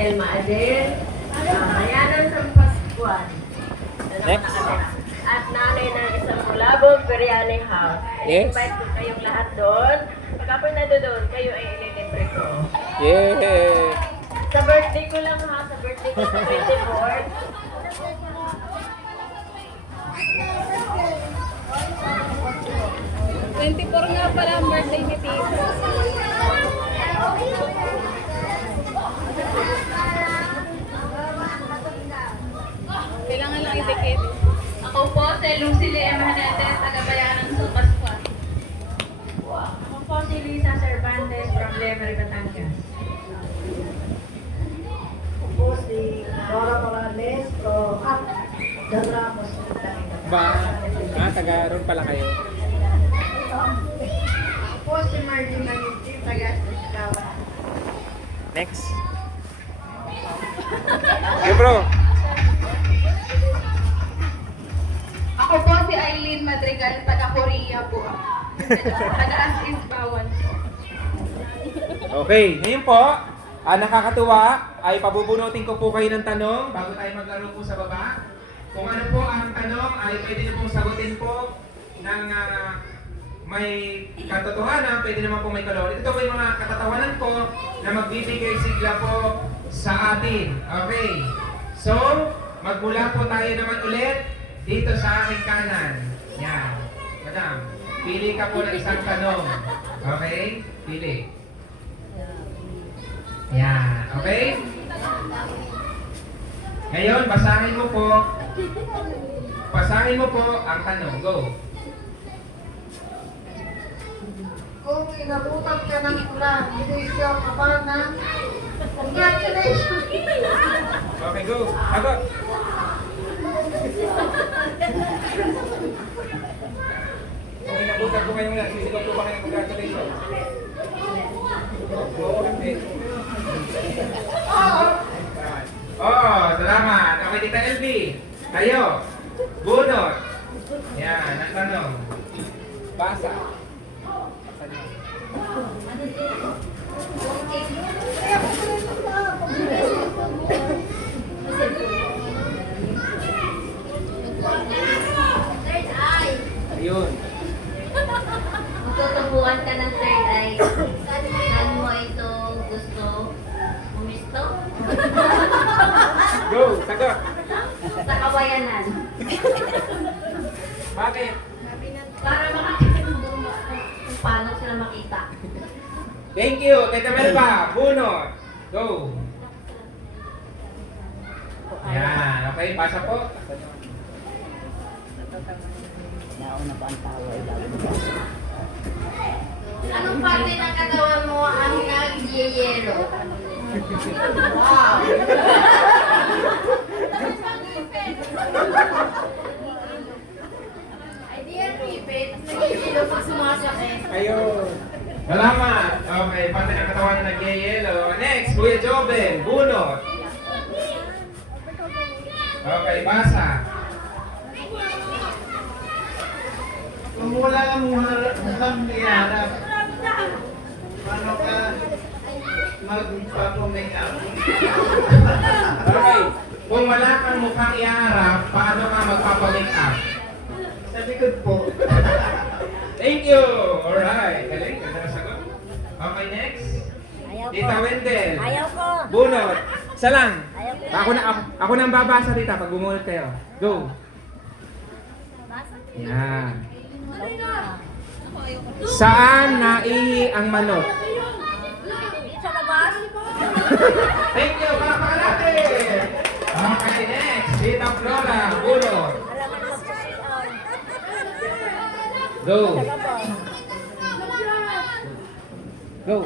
Telma Adel. Mayanan sa Pascual. Next. At nanay ng isang Kulabog Biryani House. Yes. I-invite ko kayong lahat doon. Pagkapoy na doon, kayo ay ililibre ko. Yeah! Sa birthday ko lang ha, sa birthday ko sa 24th. Nga pala ang birthday ni Tito. Kailangan lang i-dikit. Ako po si Lucille M. Hernandez, taga-bayaran ng Pascual. Ako po si Lisa Cervantes from Lemer, Batangas. Ako po si Dora Morales from Don Ramos. Ba? Taga-roon pala kayo. Ako po si Marlene Maniti, taga Sigawan. Next. Okay, bro. Ako po si Eileen Madrigal, taga-Korea po. Taga-As-is Bawan. Okay, ngayon po, nakakatuwa ay pabubunutin ko po kayo ng tanong bago tayo maglaro po sa baba. Kung ano po ang tanong ay pwede na pong sagutin po ng may katotohanan, pwede naman po may kalor. Ito po yung mga katatawanan po na magbibigay sigla po sa atin. Okay, so magmula po tayo naman ulit dito sa aking kanan. Yan. Madam, pili ka po ng isang tanong. Okay? Pili. Yan. Okay? Ngayon, basahin mo po. Basahin mo po ang tanong. Go. Kung inabutan ka ng ulan, inisyo ka ba ng congratulations! Okay, go. Ako. Kung inabutan ko ngayong lang, sisigaw po ba kayo ng congratulations? Oo, hindi. Oh, salamat. Okay, Tita LB. Kayo. Bunot. Yan, ang tanong. Basa. Third eye. Ayun. Magtutubuan ka ng third eye. Saan mo ito gusto? Umisto? Go, sagot. Sa kawayanan. Bakit? Para makakita kung paano sila makita. Thank you, Tita Melba. Bunot. Go. Yan, okay, pasa po. Anong parte ng katawan mo ang nagyeyelo? Wow! Ay, di yan ipit. Nagyeyelo pag sumasakit. Ayun. Salamat. Okay, pati ng katawan na nag-yellow. Next, Kuya Joben. Bunot. Okay, basa. Kung wala kang mukhang iharap, paano ka magpapamake up? Okay. Kung wala kang mukhang iharap, paano ka magpapalik up? Sa likod po. Thank you! Alright. Galing. Ganda na sagot. Okay, next. Tita Wendel. Ayaw ko. Bunot. Isa lang. Ayaw ko. Ako na ang babasa, Tita, pag bumunot kayo. Go. Yan. Saan naihi ang manok? Sa labas. Thank you, palakpakan natin! Okay, next. Tita Flora, bunot. Alam mo sa CR. Go. Sa labas. Go.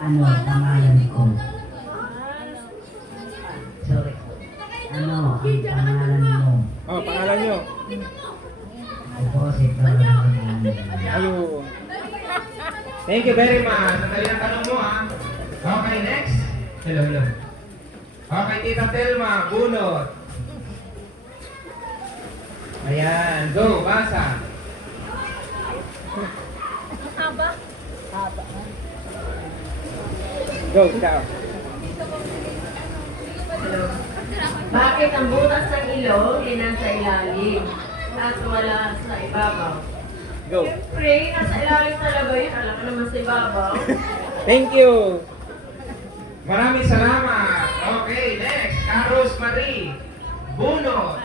Ano ang pangalan ko? Sorry. Ano ang pangalan mo? Oh, pangalan nyo. Ako si Flora Hernandez. Ayun. Thank you very much. Sandali ang tanong mo, ha? Okay, next. Hello, hello. Okay, Tita Telma, bunot. Ayan, go, basa. Haba. Go, Tita. Bakit ang butas ng ilong ay nasa ilalim at wala sa ibabaw? Go. Siyempre, nasa ilalim talaga yun. Alam ko naman sa ibabaw. Thank you. Maraming salamat. Okay, next. Carlos Marie. Bunot.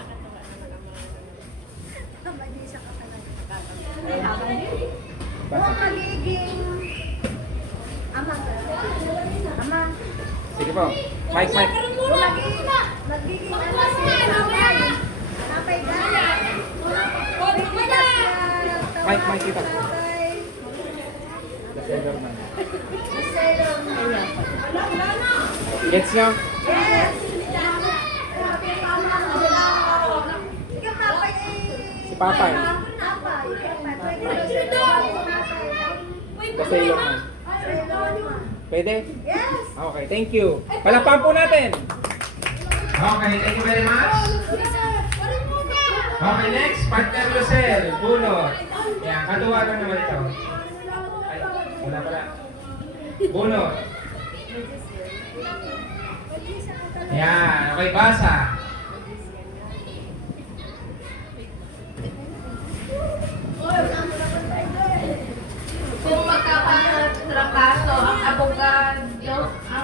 Sige po. Mike. Mike, kita. Gets nyo? Si Papay. Kasi ilong mo. Pwede? Yes! Okay, thank you. Palakpan po natin. Okay, thank you very much. Okay, next, partner Lucel, Bunot. Yan, katuwa lang naman ito. Ay, wala pala. Bunot. Yan, okay, basa. Kung magkakatrakaso ang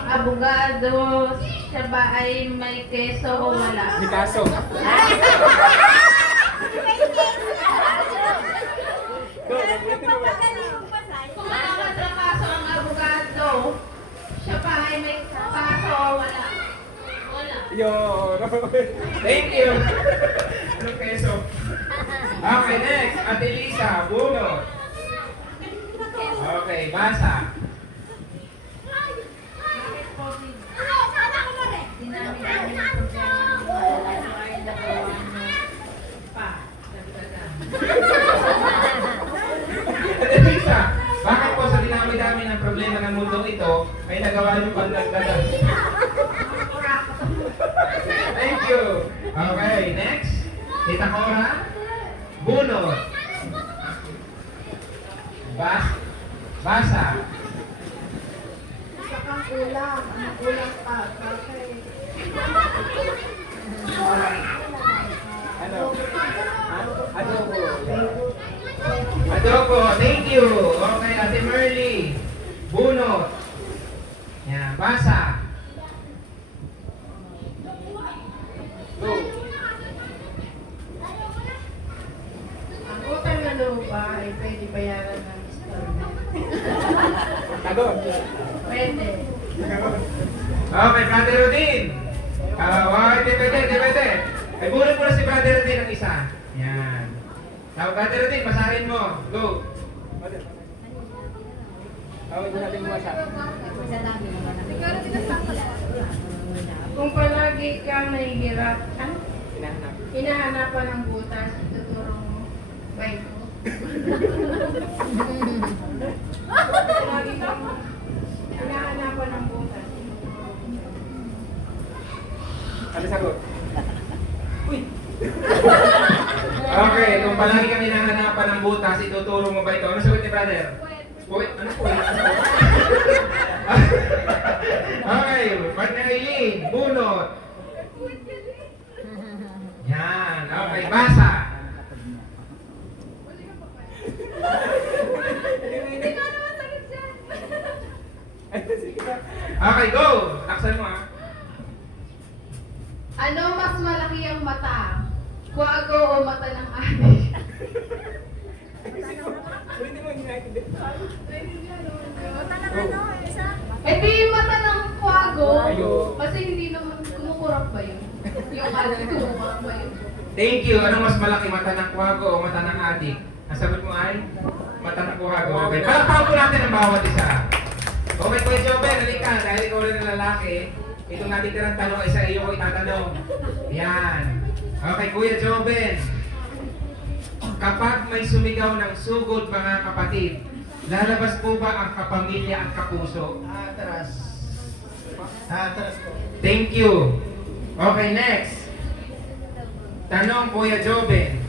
abogado, siya ba ay may keso o wala? May kaso. Kung magkakatrakaso ang abogado, siya ba ay may kaso o wala? Wala. Yo, thank you. Anong keso? Okay, next, Ate Lisa, Bunot. Okay, basa. Ate Lisa, bakit po sa dinami-dami ng problema ng mundo ito ay nagawa niyo pang nagdadag? Thank you. Okay, next. Tita Cora, Bunot. Basa. Isa kang kulang. Ang kulang pa. Bakit? Ano? Adobo. Adobo, thank you. Okay, Ate Merly. Bunot. Yan, basa. Go. Ang utang na lupa ay pwede bayaran ng installment. Tagon. Pwede. Okay, Brother Rodin. Di pwede. Ay, bunot mo na si Brother Rodin ang isa. Yan. Brother Rodin, basahin mo. Go. Tawag mo natin bumasa. Kung palagi kang nahihirap, Hinahanap. hinahanapan ng butas, ituturo mo ba ito? Palagi kang hinahanapan ng butas. Ano sagot? Uy! Okay, kung palagi kang hinahanapan ng butas, ituturo mo ba ito? Ano sagot ni brother? Puwit? Ano puwit? Okay, partner Eileen, Bunot. Yan, okay, basa. Okay, go! Taksan mo ah. Ano mas malaki ang mata? Kwago o mata ng adik? Eh di mata ng kwago. Ayun. Kasi hindi naman kumukurap ba yun? Yung adik kumukurap ba yun? Thank you. Anong mas malaki, mata ng kwago o mata ng adik? Ang sagot mo ay mata ng kwago. Okay, palakpakan po natin ang bawat isa. Okay, Kuya Joben, halika. Dahil ikaw rin ang lalaki, itong natitirang tanong ay sa iyo ko itatanong. Yan. Okay, Kuya Joben. Kapag may sumigaw ng sugod mga kapatid, lalabas po ba ang kapamilya at kapuso? Atras po. Thank you. Okay, next. Tanong, Kuya Joben.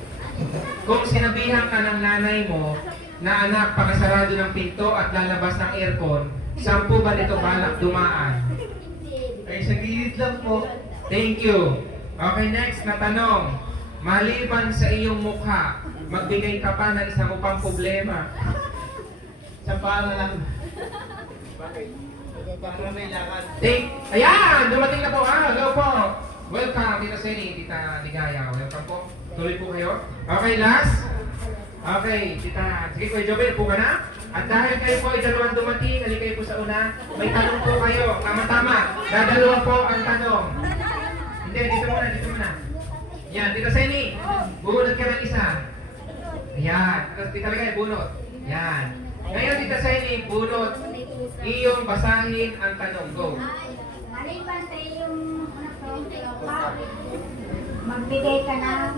Kung sinabihan ka ng nanay mo na anak, pakasarado ng pinto at lalabas ng aircon, saan po ba nito balak dumaan? Ay, sa gilid lang po. Thank you. Okay, next na tanong. Maliban sa iyong mukha, magbigay ka pa ng isang upang problema. Sa para lang. Para may lakad. Ayan! Dumating na po. Go po. Welcome, Tita Seni, Tita Ligaya. Welcome po. Tuloy po kayo. Okay, last. Okay, Tita. Sige, Kuya Jobel, po ka na. At dahil kayo po ay dalawang dumating, halika kayo po sa una. May tanong po kayo. Tama-tama. Dadalawa po ang tanong. Hindi, dito muna. Yan, Tita Seni. Bunot ka ng isa. Ayan. Tita Ligaya, bunot. Yan. Ngayon, Tita Seni, bunot. Iyong basahin ang tanong. Go. Maliban sa iyong magbigay ka ng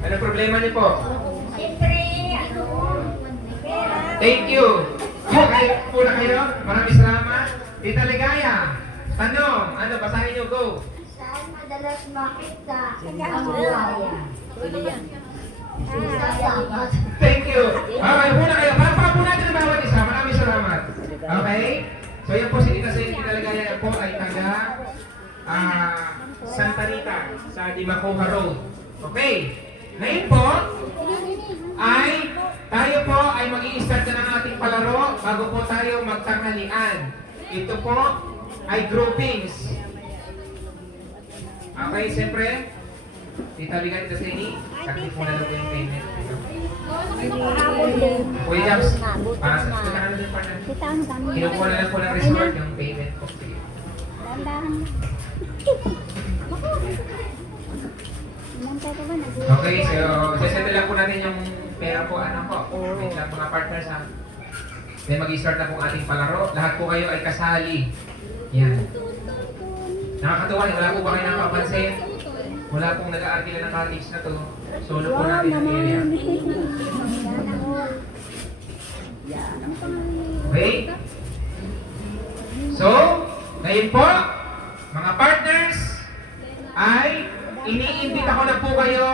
Ano problema niyo po? siyempre, Thank you. Puna kayo. Maraming salamat. Tita Ligaya. Tanong. Ano, basahin niyo. Go. saan madalas makita ang buhaya? Sa sabat. Thank you. Okay, muna kayo. Palakpakan po natin ang bawat isa. Maraming salamat. Okay? So yan po si Tita Seni, Tita Ligaya. Yan po ay taga Santa Rita sa Dimacoja Road. Okay. Ngayon po ay tayo po ay mag-i-start na ng ating palaro bago po tayo magtanghalian. Ito po ay groupings. Okay, siyempre. Tita Ligaya, Tita Seni, sakit mo na lang po yung payment. Kuya Jams, punta ka na din pa na. Kinukuha na lang po ng resort yung payment po. Sige. Okay, so settle lang po natin yung pera po, ano po. Wait lang mga partners ha. Then mag-i-start na po ating palaro. Lahat po kayo ay kasali. Yan. Nakakatuwa, wala po ba kayo nakapansin? Wala pong nag-aarkila ng cottage na to. Solo po natin ang area. Okay? So, ngayon po, mga partners, ay iniimbita ko na po kayo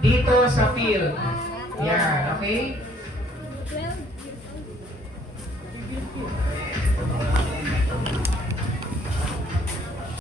dito sa field. Yan, okay?